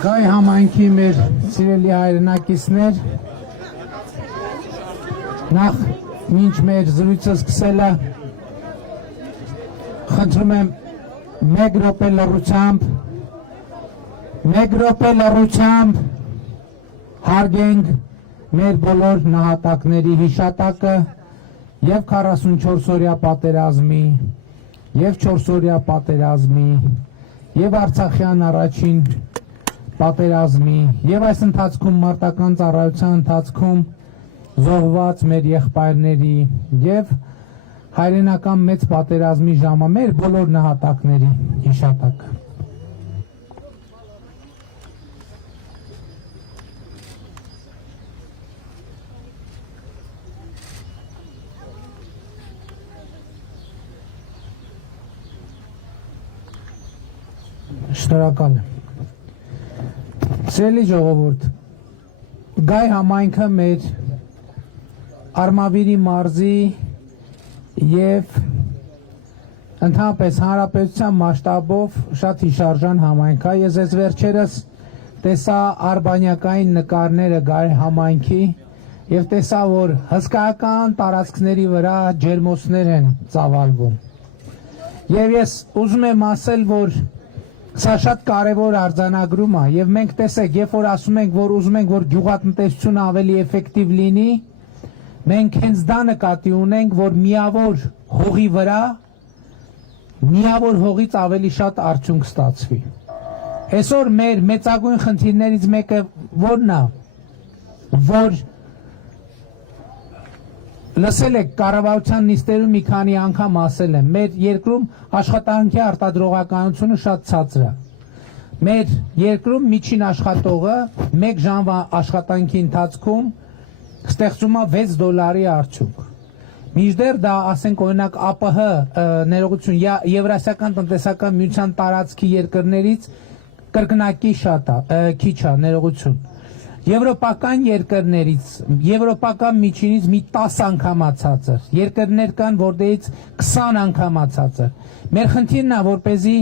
Գայ համայնքի մեր սիրելի հայրենակիցներ, նախ մինչ մեր զրույցը սկսելը խնդրում եմ մեկ րոպե լռությամբ հարգենք մեր բոլոր նահատակների հիշատակը եւ 44-օրյա պատերազմի եւ 4-օրյա պատերազմի եւ Արցախյան առաջին պատերազմի եւ այս ընթացքում մարտական ծառայության ընթացքում զոհված մեր եղբայրների եւ հայրենական մեծ պատերազմի ժամը մեր բոլոր նահատակների հիշատակը։ Շնորհակալ եմ։ Սիրելի ժողովուրդ, Գայ համայնքը մեր Արմավիրի մարզի եւ ընդհանրապես հանրապետության մասշտաբով շատ հիշարժան համայնք է։ Ես այս վերջերս տեսա արբանյակային նկարները Գայ համայնքի եւ տեսա, որ հսկայական տարածքների վրա ջերմոցներ են ծավալվում։ Եվ ես ուզում եմ ասել, որ սա շատ կարևոր արձանագրում է եւ մենք տեսեք, երբ որ ասում ենք, որ ուզում ենք, որ գյուղատնտեսությունը ավելի էֆեկտիվ լինի, մենք հենց դա նկատի ունենք, որ միավոր հողի վրա միավոր հողից ավելի շատ արդյունք ստացվի։ Այսօր մեր մեծագույն խնդիրներից մեկը որն է, որ լսել եք կառավարության նիստերում մի քանի անգամ ասել եմ, մեր երկրում աշխատանքի արտադրողականությունը շատ ցածր է։ Մեր երկրում միջին աշխատողը 1 ժամվա աշխատանքի ընթացքում ստեղծում է $6 արդյունք։ Մինչդեռ դա, ասենք օրինակ ԱՊՀ ներողություն, Եվրասիական տնտեսական միության տարածքի երկրներից կրկնակի քիչ է, ներողություն։ Եվրոպական երկրներից, եվրոպական միջինից մի 10 անգամ ցածր, երկրներ կան, որտեղից 20 անգամ ցածր։ Մեր խնդիրն է, որպեսզի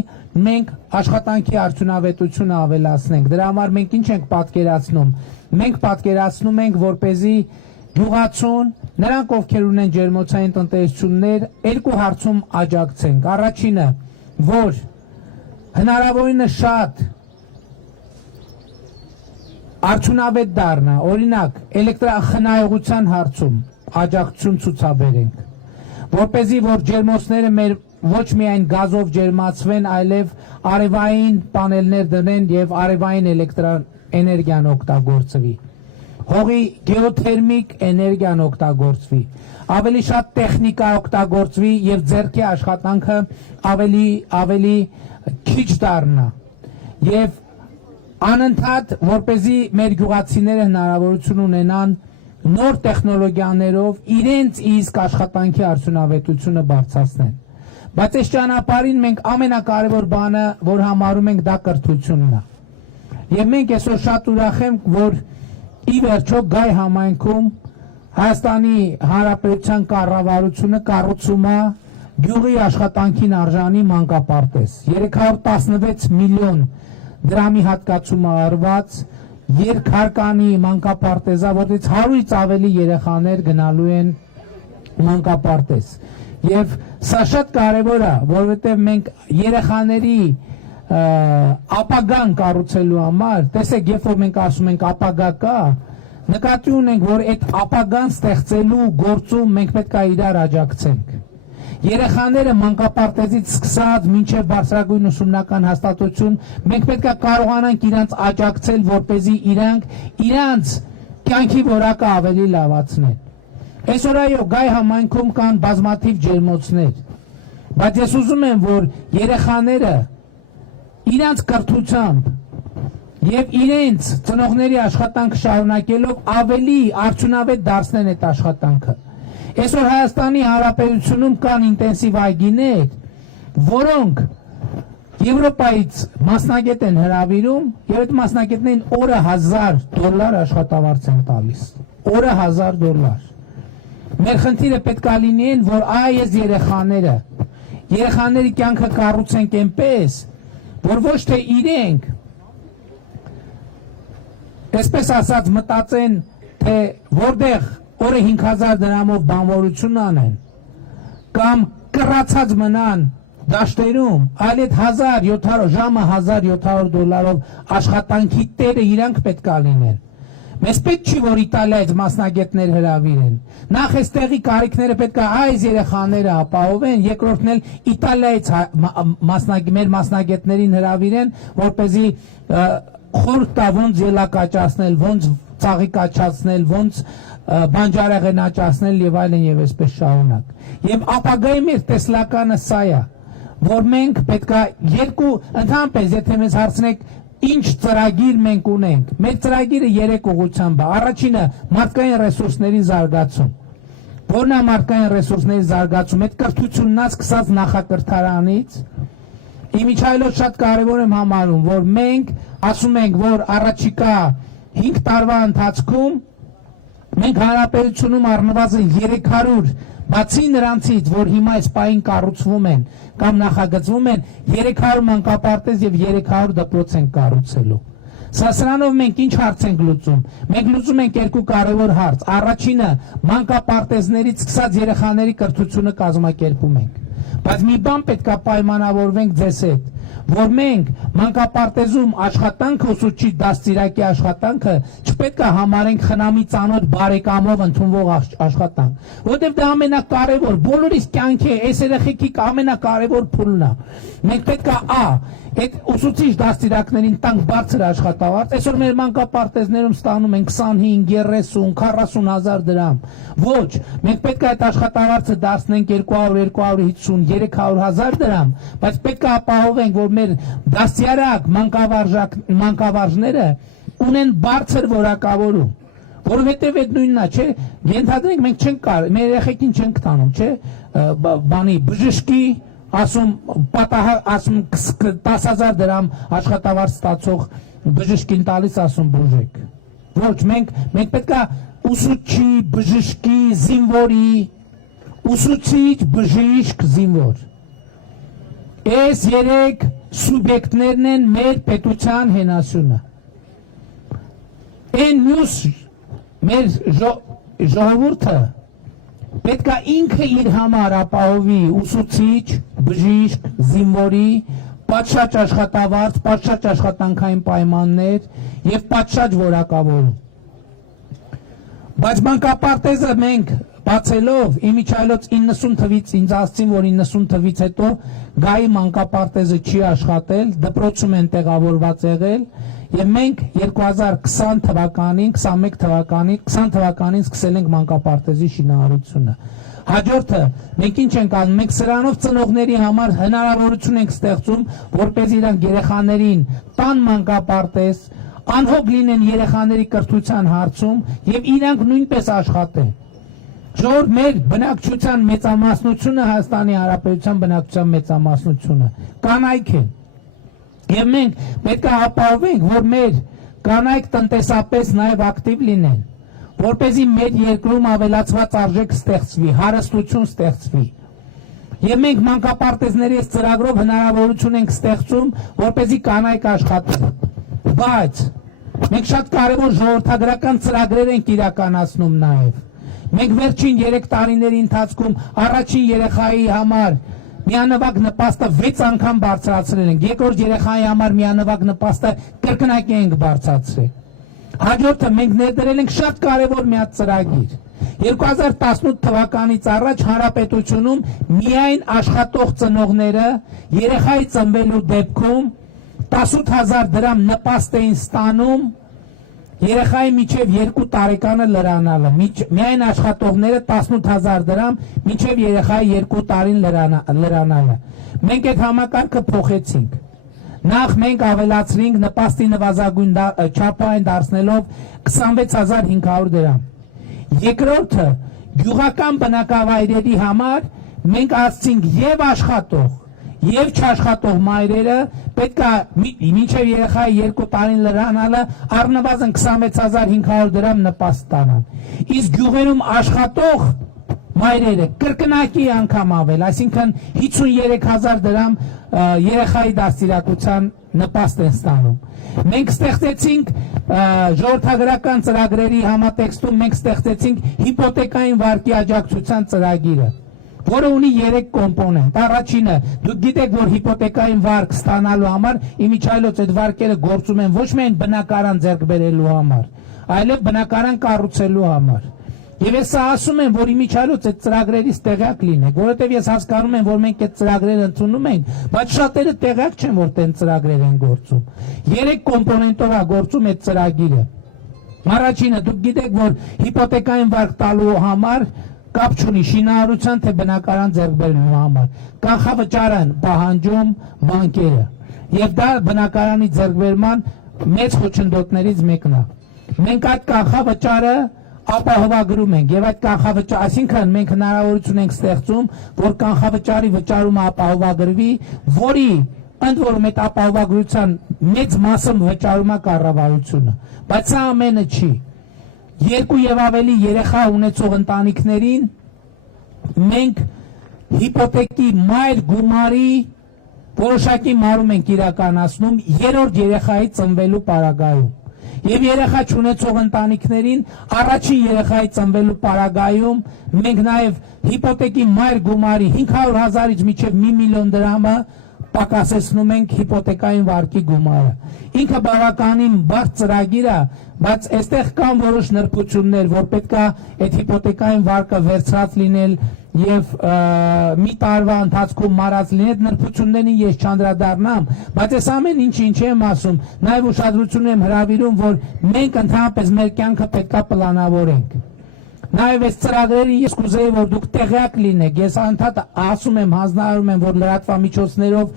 մենք աշխատանքի արդյունավետությունը ավելացնենք։ Դրա համար մենք ինչ ենք պատկերացնում։ Մենք պատկերացնում ենք, որպեսզի գյուղացուն, նրանք ովքեր ունեն ջերմոցային տնտեսություններ, երկու հարցում աջակցենք։ Առաջինը, որ հնարավորինս շատ արդյունավետ դառնա, օրինակ էլեկտրախնայողության հարցում աջակցություն ցուցաբերենք, որպեսզի որ ջերմոցները մեր ոչ միայն գազով ջերմացվեն, այլև արևային պանելներ դնեն եւ արևային էլեկտրաէներգիան օգտագործվի, հողի գեոթերմիկ էներգիան օգտագործվի, ավելի շատ տեխնիկա օգտագործվի եւ ձեռքի աշխատանքը ավելի քիչ դառնա եւ անընդհատ, որպեսզի մեր գյուղացիները հնարավորություն ունենան նոր տեխնոլոգիաներով իրենց իսկ աշխատանքի արդյունավետությունը բարձրացնեն։ Բայց այս ճանապարհին մենք ամենակարևոր բանը, որ համարում ենք, դա կրթությունն է։ Եվ մենք այսօր շատ ուրախ ենք, որ ի վերջո Գայ համայնքում Հայաստանի Հանրապետության կառավարությունը կառուցում է գյուղի աշխատանքին արժանի մանկապարտեզ 316 միլիոն դրամի հատկացում է արված երկհարկանի մանկապարտեզա, որտեղից 100-ից ավելի երեխաներ գնալու են մանկապարտեզ։ Եվ սա շատ կարևոր է, որովհետև մենք երեխաների ապագան կառուցելու համար, տեսեք, երբ որ մենք ասում ենք ապագա կա, նկատի ունենք, որ այդ ապագան ստեղծելու գործում մենք պետք է իրար աջակցենք։ Երեխաները մանկապարտեզից սկսած մինչև բարձրագույն ուսումնական հաստատություն մենք պետք է կարողանանք իրանց աջակցել, որպեսզի իրանց կյանքի որակը ավելի լավացնեն։ Այսօր այո, Գայ համայնքում կան բազմաթիվ ջերմոցներ, բայց ես ուզում եմ, որ երեխաները իրանց կրթությամբ եւ իրենց ծնողների աշխատանքը շարունակելով ավելի արդյունավետ դարձնեն այդ աշխատանքը։ Այսօր Հայաստանի Հանրապետությունում կան ինտենսիվ այգիներ, որոնք Եվրոպայից մասնագետ են հրավիրում եւ այդ մասնագետներին օրը $1000 աշխատավարձ են տալիս։ Օրը $1000։ Մեր խնդիրը պետք է լինի, որ այս երեխաների կյանքը կառուցենք այնպես, որ ոչ թե իրենք այսպես ասած մտածեն, թե որտեղ օրը 5000 դրամով բանվորություն անեն կամ կռացած մնան դաշտերում, այլ այդ ժամը $1700 աշխատանքի տերը իրանք պետք է լինեն։ Մեզ պետք չի, որ Իտալիայից մասնագետներ հրավիրեն։ Նախ այստեղի կարիքները պետք է այս երեխաները ապահովեն, երկրորդն էլ Իտալիայից մեր մասնագետներին հրավիրեն, որպեսզի խորհուրդ տա ոնց ելակաճացնել, ոնց ծաղի կաճացնել, ոնց բանջարեղենաճացնել եւ այլն եւ այսպես շարունակ։ Եվ ապագայի մեր տեսլականը սա է, որ մենք պետքա ընդհանրապես, եթե մեզ հարցնեք, ինչ ծրագիր մենք ունենք, մեր ծրագիրը 3 ուղղությամբ է։ Առաջինը մարդկային ռեսուրսների զարգացում։ Որն է մարդկային ռեսուրսների զարգացում, այդ կրթությունն սկսած նախակրթարանից։ Իմիջայլոց շատ կարևոր եմ համարում, որ մենք ասում ենք, որ առաջիկա 5 տարվա ընթացքում մենք հանրապետությունում առնվազն 300, բացի նրանցից, որ հիմա այս պահին կառուցվում են կամ նախագծվում են, 300 մանկապարտեզ եւ 300 դպրոց են կառուցելու։ Սրանով մենք ինչ հարց ենք լուծում։ Մենք լուծում ենք երկու կարևոր հարց։ Առաջինը մանկապարտեզներից սկսած երեխաների կրթությունը կազմակերպում ենք։ Բայց մի բան պետք է պայմանավորվենք ձեզ հետ, որ մենք մանկապարտեզում աշխատանքը ուսուցչի դաստիարակի աշխատանքը չպետք է համարենք խնամի ծանոթ բարեկամով ընդունվող աշխատանք, որովհետև դա ամենակարևոր, բոլորիս կյանքի այս երեխեքի ամենակարևոր փուլն է։ Մենք պետք է այդ ուսուցիչ դաստիարակներին տանք բարձր աշխատավարձ։ Այսօր մեր մանկապարտեզներում ստանում են 25, 30, 40 հազար դրամ։ Ոչ, մենք պետք է այդ աշխատավարձը դարձնենք 200, 250, 300 հազար դրամ, բայց պետք է ապահովենք, որ մեր դաստիարակ մանկավարժները ունեն բարձր որակավորում, որովհետև այդ նույնն է, չէ, ենթադրենք մենք չենք կարող, մեր երեխեքին չենք տանում, չէ, բժշկի ասում 10,000 դրամ աշխատավարձ ստացող բժշկին տալիս, ասում բուժեք։ Ոչ, մենք պետք է ուսուցչի, բժշկի, զինվորի, ուսուցիչ, բժիշկ, զինվոր։ Այս 3 սուբյեկտներն են մեր պետության հենասյունը։ Այն մյուս մեր ժողովուրդը պետք է ինքը իր համար ապահովի ուսուցիչ, բժիշկ, զինվորի, պատշաճ աշխատավարձ, պատշաճ աշխատանքային պայմաններ եւ պատշաճ որակավորում։ Բայց մանկապարտեզը մենք բացելով իմիջայլոց 90 թվից ինձ ասցին, որ 90 թվից հետո Գայի մանկապարտեզը չի աշխատել, դպրոցում են տեղավորված եղել եւ մենք 2020 թվականին, 20 թվականին սկսել ենք մանկապարտեզի շինարարությունը։ Հաջորդը մենք ինչ ենք անում, մենք սրանով ծնողների համար հնարավորություն ենք ստեղծում, որպեսզի իրանք երեխաներին տան մանկապարտեզ, անհոգ լինեն երեխաների կրթության հարցում եւ իրանք նույնպես աշխատեն։ Ժողովուրդ, մեր բնակչության մեծամասնությունը, Հայաստանի Հանրապետության բնակչության մեծամասնությունը կանայք են։ Եվ մենք պետք է ապահովենք, որ մեր կանայք տնտեսապես նաև ակտիվ լինեն, որպեսզի մեր երկրում ավելացված արժեք ստեղծվի, հարստություն ստեղծվի։ Եվ մենք մանկապարտեզների այս ծրագրով հնարավորություն ենք ստեղծում, որպեսզի կանայք աշխատեն։ Բայց մենք շատ կարևոր ժողովրդագրական ծրագրեր ենք իրականացնում նաև։ Մենք վերջին 3 տարիների ընթացքում առաջին երեխայի համար միանվագ նպաստը 6 անգամ բարձրացրել ենք, երկրորդ երեխայի համար միանվագ նպաստը կրկնակի ենք բարձրացրել։ Հաջորդը մենք ներդրել ենք շատ կարևոր մի հատ ծրագիր։ 2018 թվականից առաջ հանրապետությունում միայն աշխատող ծնողները երեխայի ծնվելու դեպքում 18,000 դրամ նպաստ էին ստանում երեխայի միջև 2 տարեկանը լրանալը, միայն աշխատողները 18,000 դրամ միջև երեխայի 2 տարին լրանալը։ Մենք այդ համակարգը փոխեցինք։ Նախ մենք ավելացրինք նպաստի նվազագույն չափային դարձնելով 26,500 դրամ։ Երկրորդը գյուղական բնակավայրերի համար մենք ասցինք եւ աշխատող եւ չաշխատող մայրերը պետք է մինչեւ երեխայի 2 տարին լրանալը առնվազն 26,500 դրամ նպաստ ստանան։ Իսկ գյուղերում աշխատող մայրերը կրկնակի անգամ ավել, այսինքն 53,000 դրամ երեխայի դաստիարակության նպաստ են ստանում։ Մենք ստեղծեցինք ժողովրդագրական ծրագրերի համատեքստում մենք ստեղծեցինք հիպոթեկային վարկի աջակցության ծրագիրը, որը ունի 3 կոմպոնենտ։ Առաջինը, դուք գիտեք, որ հիպոթեկային վարկ ստանալու համար իմիջիայլոց այդ վարկերը գործում են ոչ միայն բնակարան ձեռք բերելու համար, այլև բնակարան կառուցելու համար։ Եվ ես ասում եմ, որ իմիջիայլոց այդ ծրագրերից տեղյակ լինեք, որովհետև ես հասկանում եմ, որ մենք այդ ծրագրերը ընդունում ենք, բայց շատերը տեղյակ չեն, որ տեն ծրագրեր են գործում։ 3 կոմպոնենտով է գործում այդ ծրագիրը։ Առաջինը, դուք գիտեք, որ հիպոթեկային վարկ տալու համար կապ չունի շինարարության թե բնակարան ձեռք բերելու համար։ Կանխավճար են պահանջում բանկերը։ Եվ դա բնակարանի ձեռքբերման մեծ խոչընդոտներից մեկն է։ Մենք այդ կանխավճարը ապահովագրում ենք եւ այդ կանխավճար, այսինքն մենք հնարավորություն ենք ստեղծում, որ կանխավճարի վճարումը ապահովագրվի, որի ընդ որում այդ ապահովագրության մեծ մասը վճարում է կառավարությունը։ Բայց սա ամենը չի։ 2 եւ ավելի երեխա ունեցող ընտանիքներին մենք հիպոթեկի մայր գումարի որոշակի մարում ենք իրականացնում 3-րդ երեխայի ծնվելու պարագայում։ Եվ երեխա չունեցող ընտանիքներին առաջին երեխայի ծնվելու պարագայում մենք նաև հիպոթեկի մայր գումարի 500,000-ից մինչև 1 միլիոն դրամը պակասեցնում ենք հիպոթեկային վարկի գումարը։ Ինքը բավականին բարդ ծրագիր է, բայց այստեղ կան որոշ նրբություններ, որ պետք է այդ հիպոթեկային վարկը վերցրած լինել եւ մի տարվա ընթացքում մարած լինի, այդ նրբություններին ես չանդրադառնամ, բայց այս ամեն ինչ եմ ասում, նաեւ ուշադրություն եմ հրավիրում, որ մենք ընդհանրապես մեր կյանքը պետք է պլանավորենք։ Նաև այս ծրագրերին ես կուզեի, որ դուք տեղյակ լինեք, ես անդադար ասում եմ, հանձնարարում եմ, որ լրատվամիջոցներով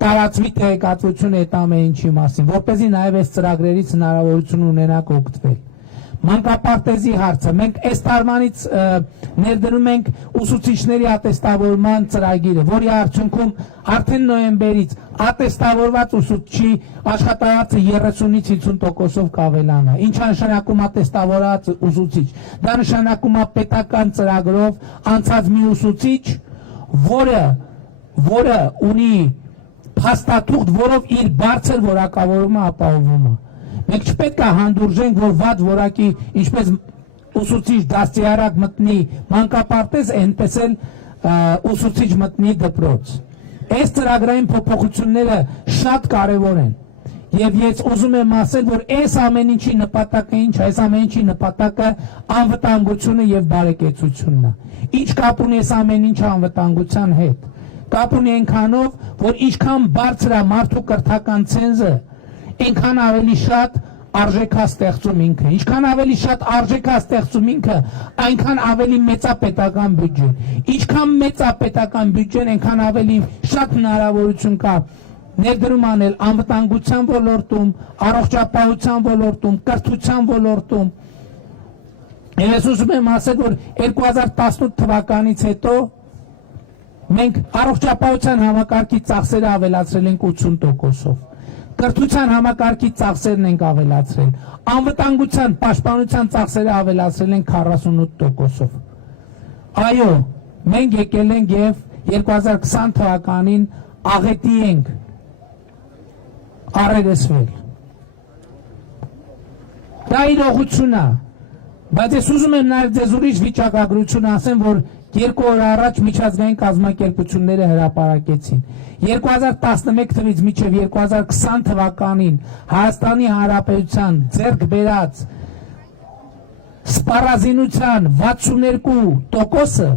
տարածվի տեղեկատվությունը այդ ամեն ինչի մասին, որպեսզի նաև այս ծրագրերից հնարավորություն ունենաք օգտվել։ Մանկապարտեզի հարցը, մենք այս տարվանից ներդրում ենք ուսուցիչների ատեստավորման ծրագիրը, որի արդյունքում արդեն նոյեմբերից ատեստավորված ուսուցչի աշխատավարձը 30-ից 50%-ով կավելանա։ Ինչ նշանակում ատեստավորված ուսուցիչ։ Դա նշանակում է պետական ծրագրով անցած մի ուսուցիչ, որը ունի փաստաթուղթ, որով իր բարձր որակավորումը ապահովում է։ Մենք չպետք է հանդուրժենք, որ վատ որակի, ինչպես ուսուցիչ դաստիարակ մտնի մանկապարտեզ, այնպես էլ ուսուցիչ մտնի դպրոց։ Այս ծրագրային փոփոխությունները շատ կարևոր են։ Եվ ես ուզում եմ ասել, որ այս ամեն ինչի նպատակը ինչ, այս ամեն ինչի նպատակը անվտանգությունը եւ բարեկեցությունն է։ Ինչ կապ ունի այս ամեն ինչը անվտանգության հետ։ Կապ ունի այնքանով, որ ինչքան բարձր է մարդու կրթական ցենզը, այնքան ավելի շատ արժեքա ստեղծում ինքը, ինչքան ավելի շատ արժեքա ստեղծում ինքը, այնքան ավելի մեծ է պետական բյուջեն, ինչքան մեծ է պետական բյուջեն, այնքան ավելի շատ հնարավորություն կա ներդրում անել անվտանգության ոլորտում, առողջապահության ոլորտում, կրթության ոլորտում։ Ես ուզում եմ ասել, որ 2018 թվականից հետո մենք առողջապահության համակարգի ծախսերը ավելացրել ենք 80%-ով, կրթության համակարգի ծախսերն ենք ավելացրել, անվտանգության պաշտպանության ծախսերը ավելացրել ենք 48%-ով։ Այո, մենք եկել ենք եւ 2020 թվականին աղետի ենք առերեսվել։ Դա իրողություն է, բայց ես ուզում եմ նաև ձեզ ուրիշ վիճակագրություն ասեմ, որ 2 օր առաջ միջազգային կազմակերպությունները հրապարակեցին 2011 թվականից մինչև 2020 թվականին Հայաստանի Հանրապետության ձեռք բերած սպառազինության 62%-ը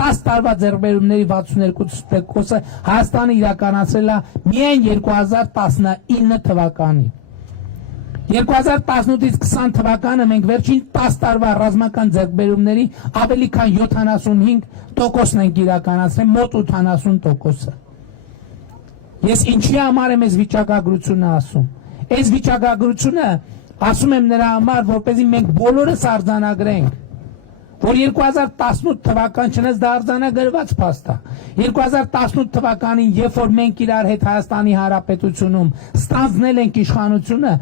10 տարվա ձեռքբերումների 62%-ը Հայաստանը իրականացրել է միայն 2019 թվականին։ 2018-ից 20 թվականը մենք վերջին 10 տարվա ռազմական ձեռքբերումների ավելի քան 75%-ն ենք իրականացրել, մոտ 80%-ը։ Ես ինչի համար եմ այս վիճակագրությունը ասում։ Այս վիճակագրությունը ասում եմ նրա համար, որպեսզի մենք բոլորս արձանագրենք, որ 2018 թվական չնայած դա արձանագրված փաստ է։ 2018 թվականին, երբ որ մենք իրար հետ Հայաստանի Հանրապետությունում ստանձնել ենք իշխանությունը,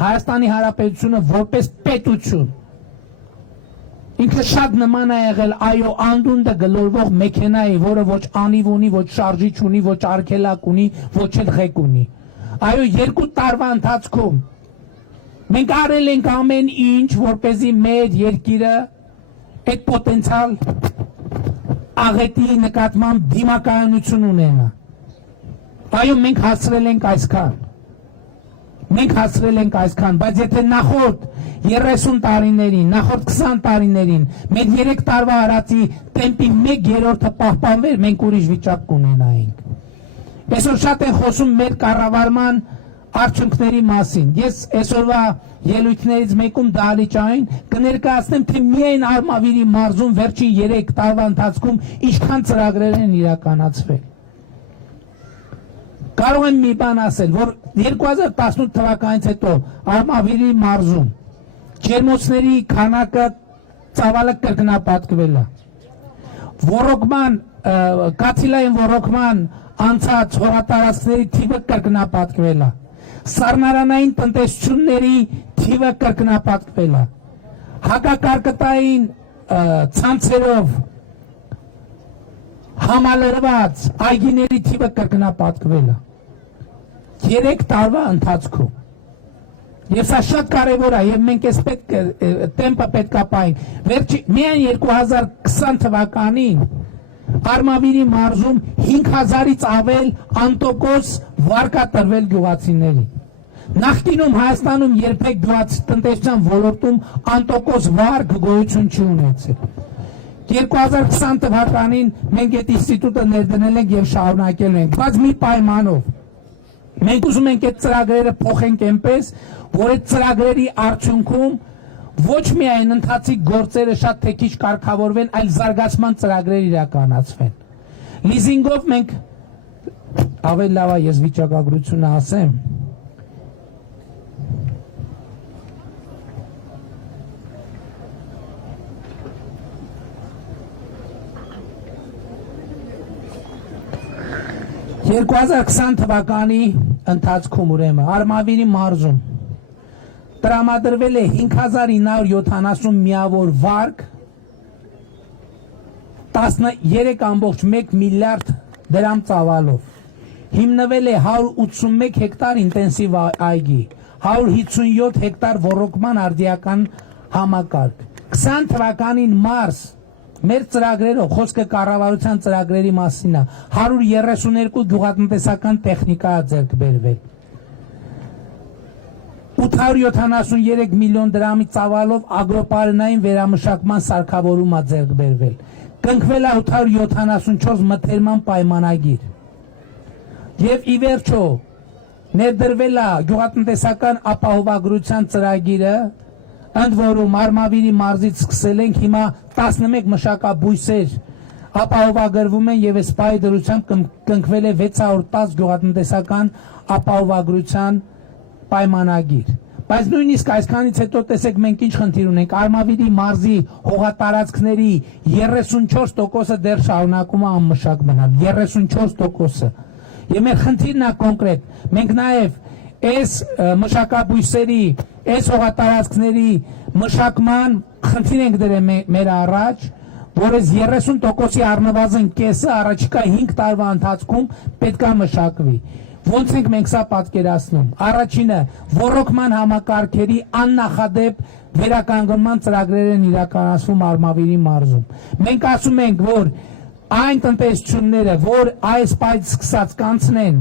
Հայաստանի Հանրապետությունը որպես պետություն ինքը շատ նման է եղել այո անդունդը գլորվող մեքենայի, որը ոչ անիվ ունի, ոչ շարժիչ ունի, ոչ արգելակ ունի, ոչ էլ ղեկ ունի։ Այո, 2 տարվա ընթացքում մենք արել ենք ամեն ինչ, որպեսզի մեր երկիրը այդ պոտենցիալ աղետի նկատմամբ դիմակայունություն ունենա։ Այո, մենք հասցրել ենք այսքան։ Մենք հասցրել ենք այսքան, բայց եթե նախորդ 30 տարիներին, նախորդ 20 տարիներին մեր 3 տարվա արածի տեմպի 1/3-ը պահպանվեր, մենք ուրիշ վիճակ կունենայինք։ Այսօր շատ են խոսում մեր կառավարման արդյունքների մասին։ Ես այսօրվա ելույթներից մեկում դահլիճային կներկայացնեմ, թե միայն Արմավիրի մարզում վերջին 3 տարվա ընթացքում ինչքան ծրագրեր են իրականացվել։ Կարող եմ մի բան ասել, որ 2018 թվականից հետո Արմավիրի մարզում ջերմոցների քանակը ծավալը կրկնապատկվել է։ Ոռոգման, կաթիլային ոռոգման անցած հողատարածքների թիվը կրկնապատկվել է։ Սառնարանային տնտեսությունների թիվը կրկնապատկվել է։ Հակակարկտային ցանցերով համալրված այգիների թիվը կրկնապատկվել է 3 տարվա ընթացքում։ Եվ սա շատ կարևոր է, եւ մենք այս տեմպը պետք է պահենք։ Միայն 2020 թվականին Արմավիրի մարզում 5000-ից ավել անտոկոս վարկ է տրվել գյուղացիներին։ Նախկինում Հայաստանում երբեք տնտեսության ոլորտում անտոկոս վարկ գոյություն չի ունեցել։ 2020 թվականին մենք այդ ինստիտուտը ներդնել ենք եւ շարունակել ենք, բայց մի պայմանով։ Մենք ուզում ենք այդ ծրագրերը փոխենք այնպես, որ այդ ծրագրերի արդյունքում ոչ միայն ընթացիկ գործերը շատ թե քիչ կարգավորվեն, այլ զարգացման ծրագրեր իրականացվեն։ Լիզինգով մենք ավելի լավ է ես վիճակագրությունը ասեմ։ «2020 թվականի ընթացքում ուրեմն Արմավիրի մարզում տրամադրվել է 5970 միավոր վարկ 13.1 միլիարդ դրամ ծավալով, հիմնվել է 181 հեկտար ինտենսիվ այգի, 157 հեկտար ոռոգման արդիական համակարգ։ 20 թվականին մարզ մեր ծրագրերով, խոսքը կառավարության ծրագրերի մասին է, 132 գյուղատնտեսական տեխնիկա է ձեռք բերվել, 873 միլիոն դրամի ծավալով ագրոպարենային վերամշակման սարքավորում է ձեռք բերվել, կնքվել է 874 մթերման պայմանագիր եւ ի վերջո ներդրվել է գյուղատնտեսական ապահովագրության ծրագիրը, ընդ որում Արմավիրի մարզից սկսել ենք հիմա 11 մշակաբույսեր ապահովագրվում են եւ այս պահի դրությամբ կնքվել է 610 գյուղատնտեսական ապահովագրության պայմանագիր։ Բայց նույնիսկ այսքանից հետո տեսեք մենք ինչ խնդիր ունենք Արմավիրի մարզի հողատարածքների 34%-ը դեռ շարունակում է անմշակ մնալ 34%-ը Եվ մեր խնդիրն է կոնկրետ մենք նաև այս մշակաբույսերի այս հողատարածքների մշակման խնդիր ենք դրել մեր առաջ որ այս 30%-ի առնվազն կեսը առաջիկա 5 տարվա ընթացքում պետք է մշակվի Ոնց ենք մենք սա պատկերացնում Առաջինը ռոռոկման համակարգերի աննախադեպ վերականգնման ծրագրեր են իրականացվում Արմավիրի մարզում Մենք ասում ենք որ այն տնտեսությունները որ այս պայծ սկսած կանցնեն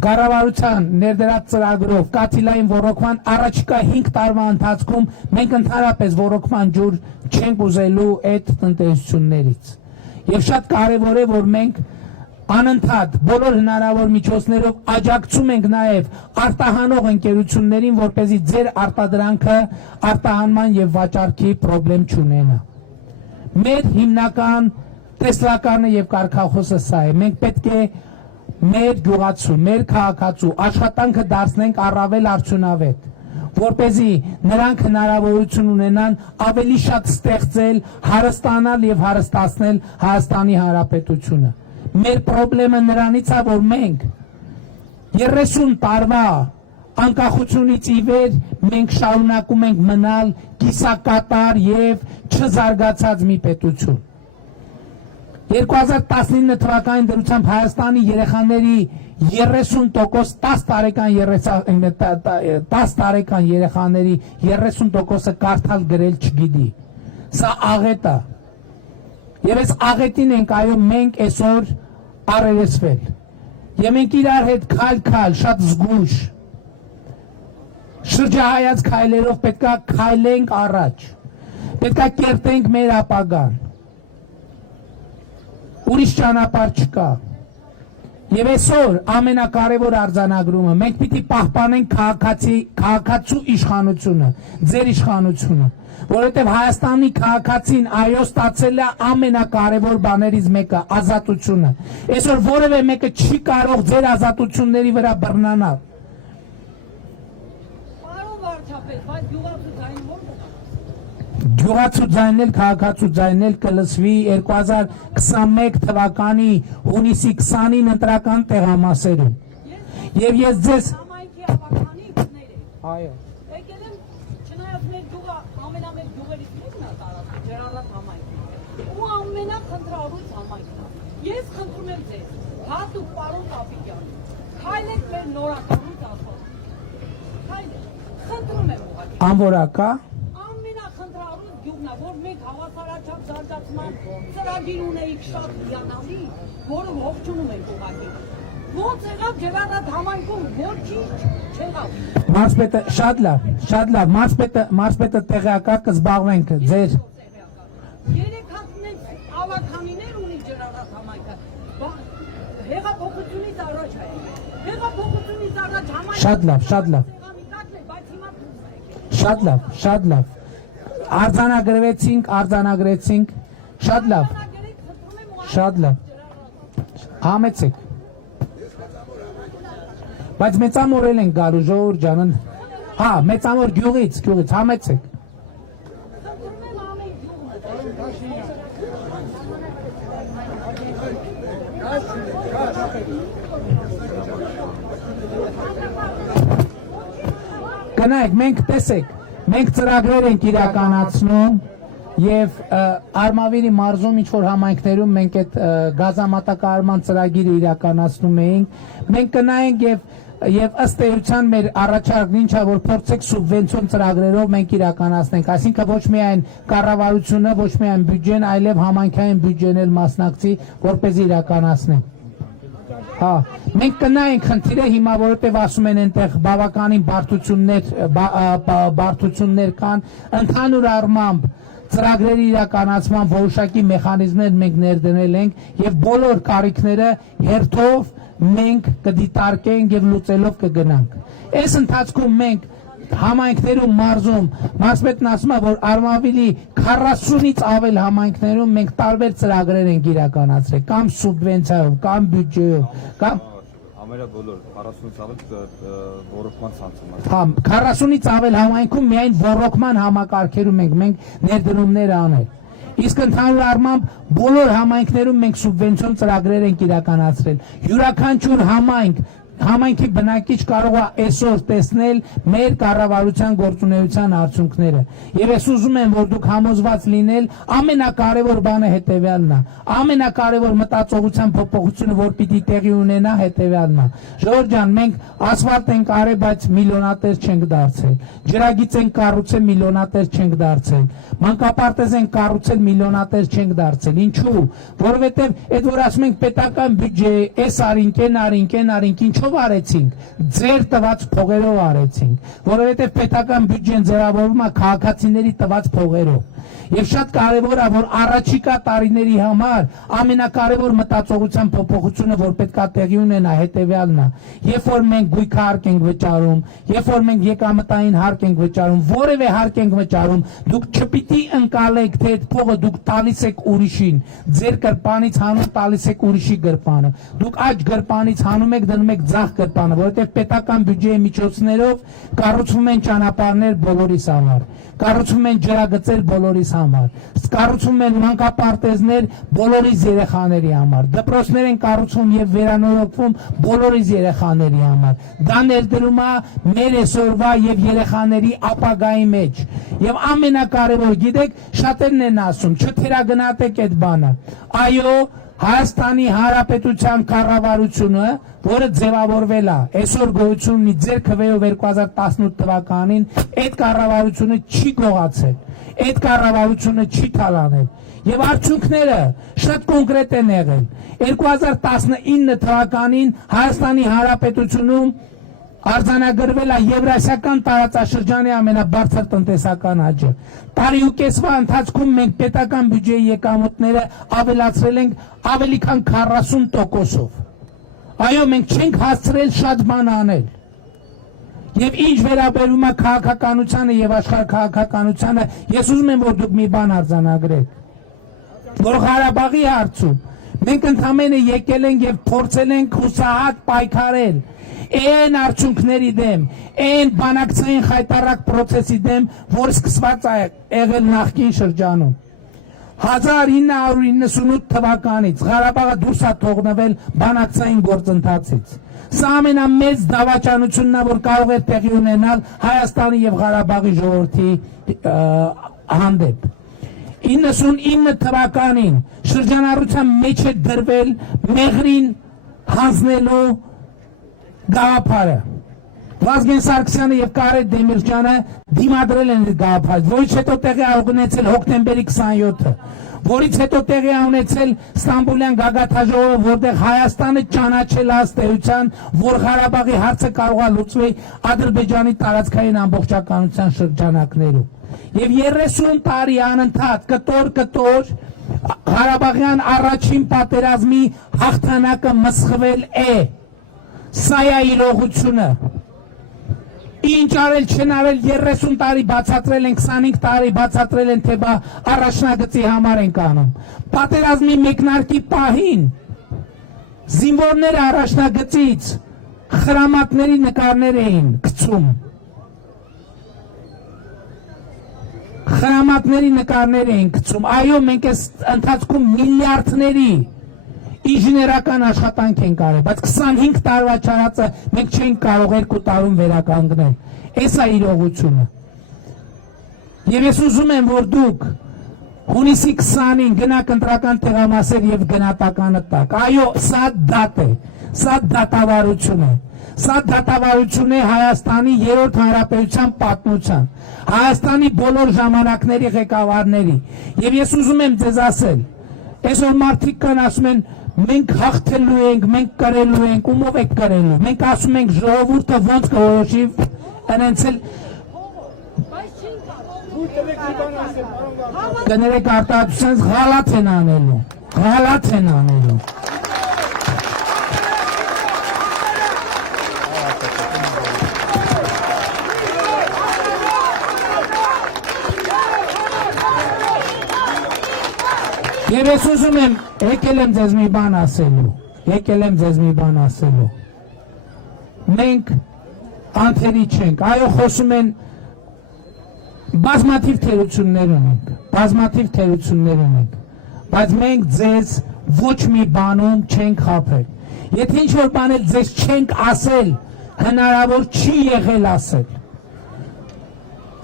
Կառավարության ներդրած ծրագրով կաթիլային ռոռոկման առաջիկա 5 տարվա ընթացքում մենք ընդհանրապես ռոռոկման ջուր չենք ուզելու այդ տնտեսություններից Եվ շատ կարևոր է որ մենք անընդհատ բոլոր հնարավոր միջոցներով աջակցում ենք նաև արտահանող ընկերություններին որպեսզի ձեր արտադրանքը արտահանման եւ վաճառքի խնդրեմ չունենա Մեր հիմնական տեսլականը եւ կարգախոսը սա է մենք պետք է մեր գյուղացու, մեր քաղաքացու աշխատանքը դարձնենք առավել արդյունավետ որպեսզի նրանք հնարավորություն ունենան ավելի շատ ստեղծել, հարստանալ եւ հարստացնել Հայաստանի Հանրապետությունը Մեր խնդրեմը նրանից է որ մենք 30 տարվա անկախությունից ի վեր մենք շարունակում ենք մնալ կիսակատար եւ չզարգացած մի պետություն 2019 թվականին դրությամբ Հայաստանի երեխաների 30% 10 տարեկան երեխաների 30%-ը կարդալ գրել չգիտի Սա աղետ է Եվ այս աղետին ենք այո մենք այսօր առերեսվել Եվ մենք իրար հետ քայլ շատ զգույշ շրջահայաց քայլերով պետքա քայլենք առաջ Պետքա կերտենք մեր ապագան Ուրիշ ճանապարհ չկա Եվ այսօր ամենակարևոր արձանագրումը մենք պիտի պահպանենք քաղաքացու իշխանությունը ձեր իշխանությունը որովհետև Հայաստանի քաղաքացին այո ստացել է ամենակարևոր բաներից մեկը ազատությունը այսօր որևէ մեկը չի կարող ձեր ազատությունների վրա բռնանալ Պարոն վարչապետ բայց Գյուղացու ձայնել, քաղաքացու ձայնել կլսվի 2021 թվականի հունիսի 20-ին ընտրական տեղամասերում Եվ ես ձեզ Այո Եկել եմ չնայած մեր գյուղը ամենամեծ գյուղերից մեկն է տարածքում ջրառատ համայնքը ու ամենախնդրահուս համայնքն է Ես խնդրում եմ ձեզ հատուկ պարոն Կապիտյան քայլեք մեր նորականից ասած Քայլեք խնդրում եմ ուղղակի Անվորակա որ մենք հավասարաչափ զարգացման ծրագիր ունեիք շատ հիանալի, որը ողջունում ենք ուղղակի։ Ոնց եղավ ջրառատ համայնքում ոչինչ չեղավ։ Մարզպետը շատ լավ, մարզպետը տեղյակա կզբաղվենք ձեր։ Երեք հատնեց ավականիներ ունի ջրառատ համայնքը։ Հեղափոխությունից առաջ է։ Հեղափոխությունից առաջ համայնքը Շատ լավ։ Արձանագրեցինք, շատ լավ, համեցեք, բայց մեծամորել ենք գալու ժողովուրդ ջան, հա, մեծամոր գյուղից, համեցեք, գնայք, մենք տեսեք, Մենք ծրագրեր ենք իրականացնում եւ Արմավիրի մարզում ինչ որ համայնքներում մենք այդ գազամատակարարման ծրագիրը իրականացնում էինք մենք կնայենք եւ ըստ էության մեր առաջարկն ինչա որ փորձեք սուբվենցիոն ծրագրերով մենք իրականացնենք այսինքն ոչ միայն կառավարությունը ոչ միայն բյուջեն այլև համայնքային բյուջեն էլ մասնակցի որպեսզի իրականացնենք Հա, մենք կնայենք խնդիրը հիմա որովհետև ասում են այնտեղ բավականին բարդություններ կան, ընդհանուր առմամբ ծրագրերի իրականացման որոշակի մեխանիզմներ մենք ներդնել ենք եւ բոլոր կարիքները հերթով մենք կդիտարկենք եւ լուծելով կգնանք։ Այս ընթացքում մենք համայնքներում մարզում մարզպետն ասում է որ Արմավիրի 40-ից ավել համայնքներում մենք տարբեր ծրագրեր ենք իրականացրել կամ սուբվենցիայով կամ բյուջեով կամ Ամերա բոլոր 40-ից ավել ռոռոկման ցանցում է։ Հա 40-ից ավել համայնքում միայն ռոռոկման համակարգերում մենք ներդրումներ անել։ Իսկ ընդհանուր առմամբ բոլոր համայնքներում մենք սուբվենցիոն ծրագրեր ենք իրականացրել։ Յուրաքանչյուր համայնքի բնակիչ կարող է այսօր տեսնել մեր կառավարության գործունեության արդյունքները։ Եվ ես ուզում եմ, որ դուք համոզված լինել, ամենակարևոր բանը հետևյալն է։ Ամենակարևոր մտածողության փոփոխությունը, որ պիտի տեղի ունենա, հետևյալն է։ Ժողովուրդ ջան, մենք ասֆալտ ենք արել, բայց միլիոնատեր չենք դարձել։ Ջրագիծ ենք կառուցել, միլիոնատեր չենք դարձել։ Մանկապարտեզ ենք կառուցել, միլիոնատեր չենք դարձել։ Ինչու՞։ Որովհետև այդ որ ասում ենք պետական բյուջե, այս արինք, այն արինք, ինչով արեցինք, ձեր տված փողերով արեցինք, որովհետև պետական բյուջեն ձևավորվում է քաղաքացիների տված փողերով։ Եվ շատ կարևոր է, որ առաջիկա տարիների համար ամենակարևոր մտածողության փոփոխությունը, որ պետք է տեղի ունենա, հետևյալն է։ Երբ որ մենք գույքահարկ ենք վճարում, երբ որ մենք եկամտային հարկ ենք վճարում, որևէ հարկ ենք վճարում, դուք չպիտի ընկալեք, թե այդ փողը դուք տալիս եք ուրիշին, ձեր գրպանից հանում տալիս եք ուրիշի գրպանը։ Դուք աջ գրպանից հանում եք, դնում եք ձախ գրպանը, որովհետև պետական բյուջեի միջոցներով կառուցվում են ճանապարհներ բոլորիս համար, կառուցվում են ջրագծեր բոլորիս համար, կառուցվում են մանկապարտեզներ բոլորիս երեխաների համար, դպրոցներ են կառուցվում եւ վերանորոգվում բոլորիս երեխաների համար։ Դա ներդրում է մեր այսօրվա եւ երեխաների ապագայի մեջ։ Եվ ամենակարևոր, գիտեք, շատերն են ասում, չթերագնահատեք այդ բանը։ Այո, Հայաստանի Հանրապետության կառավարությունը, որը ձևավորվել է այսօր գոյություն ունի ձեր քվեով 2018 թվականին, այդ կառավարությունը չի գողացել, այդ կառավարությունը չի թալանել։ Եվ արդյունքները շատ կոնկրետ են եղել։ 2019 թվականին Հայաստանի Հանրապետությունում արձանագրվել է Եվրասիական տարածաշրջանի ամենաբարձր տնտեսական աճը։ Տարի ու կեսվա ընթացքում մենք պետական բյուջեի եկամուտները ավելացրել ենք ավելի քան 40%-ով։ Այո, մենք չենք հասցրել շատ բան անել։ Եվ ինչ վերաբերում է քաղաքականությանը եւ աշխարհաքաղաքականությանը, ես ուզում եմ, որ դուք մի բան արձանագրեք, որ Ղարաբաղի հարցում մենք ընդամենը եկել ենք եւ փորձել ենք հուսահատ պայքարել այն արդյունքների դեմ, այն բանակցային խայտառակ process-ի դեմ, որ սկսված է եղել նախկին շրջանում։ 1998 թվականից Ղարաբաղը դուրս է թողնվել բանակցային գործընթացից։ Սա ամենամեծ դավաճանությունն է, որ կարող է տեղի ունենալ Հայաստանի եւ Ղարաբաղի ժողովրդի հանդեպ։ 99 թվականին շրջանառության մեջ է դրվել մեղրին հանձնելու գաղափարը։ Վազգեն Սարգսյանը եւ Կարեն Դեմիրճյանը դիմադրել են գաղափարը, որից հետո տեղի է ունեցել հոկտեմբերի 27-ը, որից հետո տեղի է ունեցել Ստամբուլյան գագաթաժողովը, որտեղ Հայաստանը ճանաչել է ըստ էության, որ Ղարաբաղի հարցը կարող է լուծվել Ադրբեջանի տարածքային ամբողջականության շրջանակներում։ Եվ 30 տարի անընդհատ կտոր Ղարաբաղյան առաջին պատերազմի հաղթանակը մսխվել է։ Սա է իրողությունը։ Ինչ արել չեն արել 30 տարի բացատրել են, 25 տարի բացատրել են, թե բա առաջնագծի համար ենք անում։ Պատերազմի մեկնարկի պահին զինվորները առաջնագծից խրամատների նկարներ էին գցում։ Խրամատների նկարներ էին գցում։ Այո, մենք այս ընթացքում միլիարդների ինժեներական աշխատանք ենք արել, բայց 25 տարվա չարածը մենք չենք կարող 2 տարում վերականգնել։ Այս է իրողությունը։ Եվ ես ուզում եմ, որ դուք հունիսի 20-ին գնաք ընտրական տեղամասեր եւ գնահատականը տաք։ Այո, սա դատ է, սա դատավարություն է։ Սա դատավարություն է Հայաստանի 3-րդ հանրապետության պատմության, Հայաստանի բոլոր ժամանակների ղեկավարների։ Եվ ես ուզում եմ ձեզ ասել, այսօր մարդիկ կան ասում են, մենք հաղթելու ենք, մենք կրելու ենք, ումով եք կրելու։ Մենք ասում ենք ժողովուրդը ոնց կորոշի, ընենցել կներեք արտահայտությունից ғալատ են անելու, ғալատ են անելու։ Եվ ես ուզում եմ, եկել եմ ձեզ մի բան ասելու, մենք անթերի չենք, այո խոսում են բազմաթիվ թերություններ ունենք, բայց մենք ձեզ ոչ մի բանում չենք խաբել, եթե ինչ որ բան ձեզ չենք ասել, հնարավոր չի եղել ասել,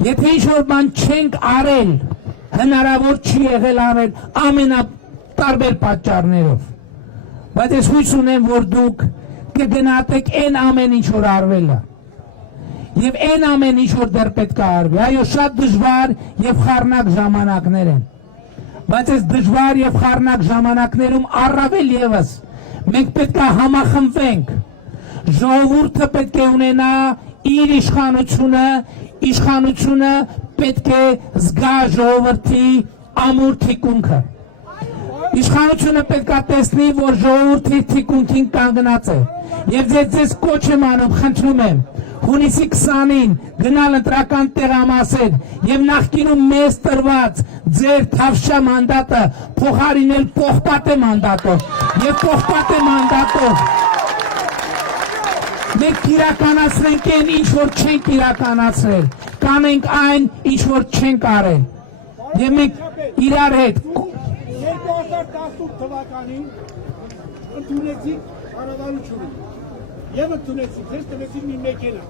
եթե ինչ որ բան չենք արել, հնարավոր չի եղել արել ամենատարբեր պատճառներով, բայց ես հույս ունեմ, որ դուք կգնահատեք այն ամեն ինչ որ արվել է եւ այն ամեն ինչ որ դեռ պետք է արվի, այո շատ դժվար եւ խառնակ ժամանակներ են, բայց այս դժվար եւ խառնակ ժամանակներում առավել եւս մենք պետք է համախմբվենք, ժողովուրդը պետք է ունենա իր իշխանությունը պետք է զգա ժողովրդի ամուր թիկունքը, իշխանությունը պետք է տեսնի, որ ժողովրդի թիկունքին կանգնած է եւ ձեզ կոչ եմ անում, խնդրում եմ հունիսի 20-ին գնալ ընտրական տեղամասեր եւ նախկինում մեզ տրված ձեր թավշյա մանդատը փոխարինել պողպատե մանդատով եւ պողպատե մանդատով մենք իրականացնենք այն ինչ որ չենք իրականացրել, կանենք այն ինչ որ չենք արել եւ մենք իրար հետ 2018 թվականին ընդունեցիք կառավարությունը եւ ընդունեցիք ձեզ տվեցիք մի մեքենա,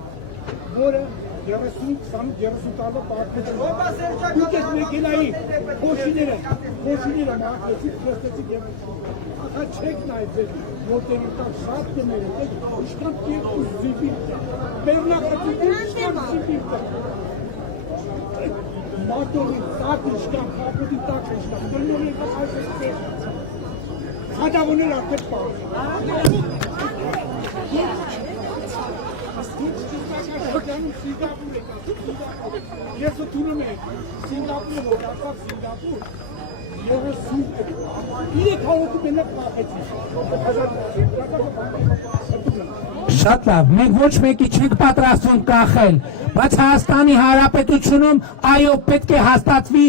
որը 30 տարվա պատմություն դուք այս մեքենայի փոշիները մաքրեցիք, քստեցիք եւ ախա չեք նայել ձեր մոտերի տակ շատ դներ եք, ինչքան երկու զիպի բեռնակացիք ինչքան զիպի մոտորի տակ ինչքան կապոտի տակ ինչքան դրնորի տակ այսպես խադավոներ արդեն պարզ Ես ուտունում եմ Սինգապուրը, որակավ Սինգապուր, ես սուտ իրեք հաղորդում մենակ պախեցի։ Շատ լավ, մենք ոչ մեկի չենք պատրաստվում կախել, բայց Հայաստանի Հանրապետությունում այո պետք է հաստատվի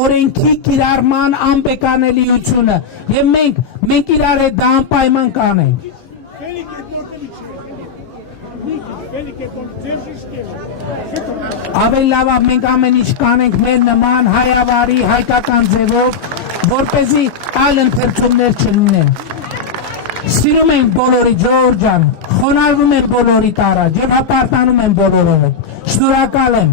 օրենքի կիրառման անբեկանելիությունը եւ մենք իրար հետ դա անպայման կանենք։ Ավելի լավ մենք ամեն ինչ կանենք մեր նման հայավարի հայկական ձևով, որպեսզի այլ ընթերցումներ չլինեն։ Սիրում ենք բոլորի Ջորջ ջան, խոնարհվում եմ բոլորիդ առաջ եւ հպարտանում եմ բոլորով հետ։ Շնորհակալ եմ։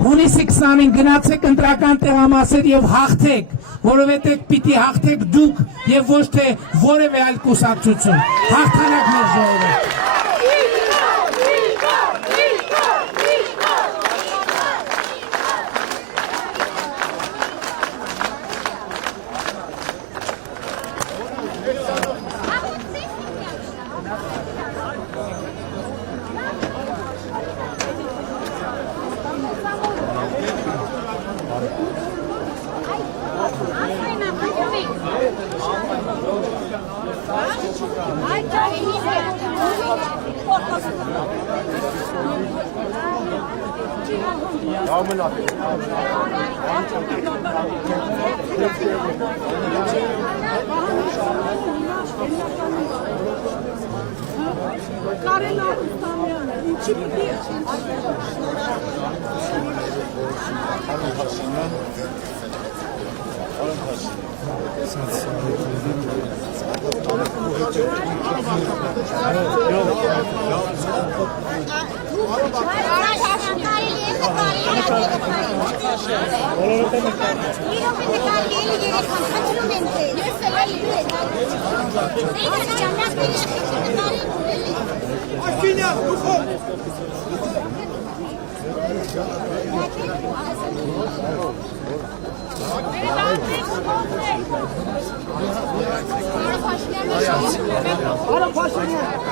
Հունիսի 20-ին գնացեք ընտրական տեղամասեր եւ հաղթեք, որովհետեւ պիտի հաղթեք դուք եւ ոչ թե որևէ այլ կուսակցություն։ Հաղթանակ մեր ժողովուրդ։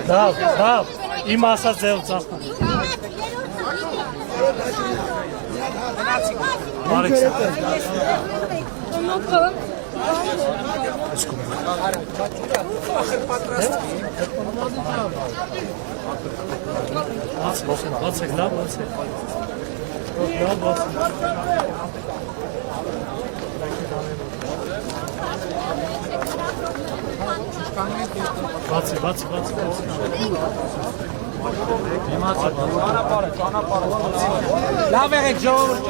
Դավ, իմ ասած ձեւ ծախում։ Բացեք, լավ, բացեք։ Լավ, բացեք։ Լավ եղեք ժողովուրդ